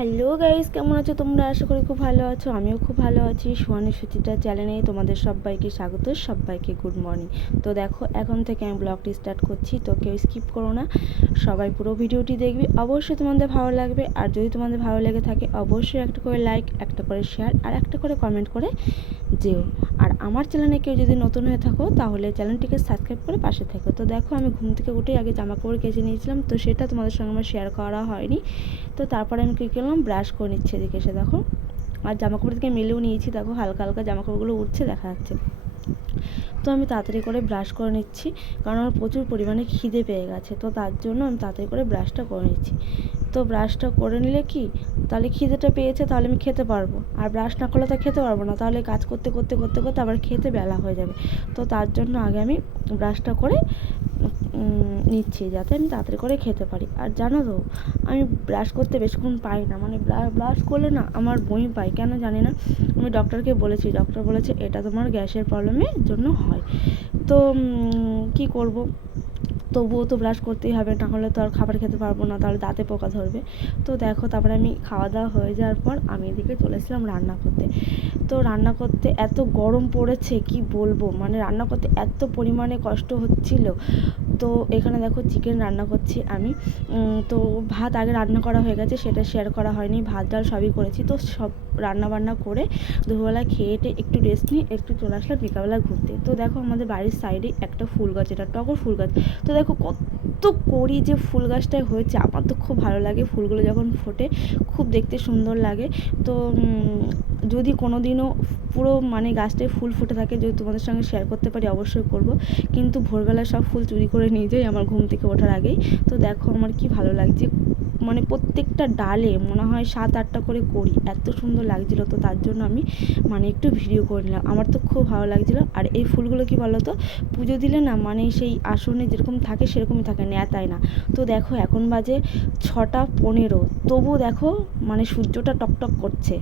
Hello guys, কেমন আছো তোমরা? আশা করি খুব ভালো আছো। আমিও খুব ভালো আছি। সুহানি সুচিত্রা চ্যানেলে তোমাদের সবাইকে স্বাগত, সবাইকে গুড মর্নিং। তো দেখো, এখন থেকে আমি ব্লগটি স্টার্ট করছি, তো কেউ স্কিপ করো না, সবাই পুরো ভিডিওটি দেখবে। অবশ্যই তোমাদের ভালো লাগবে, আর যদি তোমাদের ভালো লেগে থাকে অবশ্যই একটা করে লাইক, একটা করে শেয়ার আর একটা করে কমেন্ট করে যেও। আর আমার চ্যানেলে কেউ যদি নতুন হয়ে থাকো তাহলে চ্যানেলটিকে সাবস্ক্রাইব করে পাশে থেকো। তো দেখো, আমি ঘুম থেকে উঠেই আগে জামা কাপড় কেচে নিয়েছিলাম, তো সেটা তোমাদের সঙ্গে আমার শেয়ার করা হয়নি। তো তারপরে আমি কী করলাম, ব্রাশ করে নিচ্ছি। এদিকে এসে দেখো, আর জামাকাপড় থেকে মেলেও নিয়েছি, দেখো হালকা হালকা জামাকাপড়গুলো উঠছে, দেখা যাচ্ছে। তো আমি তাড়াতাড়ি করে ব্রাশ করে নিচ্ছি, কারণ আমার প্রচুর পরিমাণে খিদে পেয়ে গেছে, তো তার জন্য আমি তাড়াতাড়ি করে ব্রাশটা করে নিচ্ছি। তো ব্রাশটা করে নিলে কি, তাহলে খিদেটা পেয়েছে, তাহলে আমি খেতে পারবো। আর ব্রাশ না করলে তো খেতে পারবো না, তাহলে কাজ করতে করতে করতে করতে আবার খেতে বেলা হয়ে যাবে। তো তার জন্য আগে আমি ব্রাশটা করে নিচ্ছি, যাতে আমি তাড়াতাড়ি করে খেতে পারি। আর জানো তো, আমি ব্রাশ করতে বেশিক্ষণ পাই না, মানে ব্রাশ করলে না আমার বমি পাই, কেন জানি না। আমি ডক্টরকে বলেছি, ডক্টর বলেছে এটা তোমার গ্যাসের প্রবলেমের জন্য হয়। তো কি করব, তবুও তো ব্রাশ করতেই হবে, না হলে তো আর খাবার খেতে পারবো না, তাহলে দাঁতে পোকা ধরবে। তো দেখো, তারপরে আমি খাওয়া দাওয়া হয়ে যাওয়ার পর আমি এদিকে চলে এসেছিলাম রান্না করতে। তো রান্না করতে এত গরম পড়েছে কি বলবো, মানে রান্না করতে এত পরিমাণে কষ্ট হচ্ছিল। তো এখানে দেখো চিকেন রান্না করছি আমি। তো ভাত আগে রান্না করা হয়ে গেছে, সেটা শেয়ার করা হয়নি। ভাত ডাল সবই করেছি, তো সব রান্না বান্না করে দুপুরবেলা খেয়েটে একটু রেস্ট নিয়ে একটু চলে আসলাম বিকালবেলা ঘুরতে। তো দেখো, আমাদের বাড়ির সাইডে একটা ফুল গাছ, এটা টগর ফুল গাছ। তো দেখো কত কড়ি যে ফুল গাছটায় হয়েছে, আমার তো খুব ভালো লাগে ফুলগুলো যখন ফোটে, খুব দেখতে সুন্দর লাগে। তো যদি কোনো দিনও পুরো মানে গাছটায় ফুল ফুটে থাকে, যদি তোমাদের সঙ্গে শেয়ার করতে পারি অবশ্যই করব, কিন্তু ভোরবেলা সব ফুল চুরি করে নিয়ে যাই আমার ঘুম থেকে ওঠার আগেই। তো দেখো আমার কি ভালো লাগছে, মানে প্রত্যেকটা ডালে মনে হয় 7-8টা করে করি, এত সুন্দর লাগছিলো। তো তার জন্য আমি মানে একটু ভিডিও করে নিলাম, আমার তো খুব ভালো লাগছিলো। আর এই ফুলগুলো কি বলো তো, পুজো দিলে না মানে সেই আসনে যেরকম থাকে সেরকমই থাকে, নেতায় না। তো দেখো এখন বাজে 6টা 15, তবু দেখো মানে সূর্যটা টকটক করছে।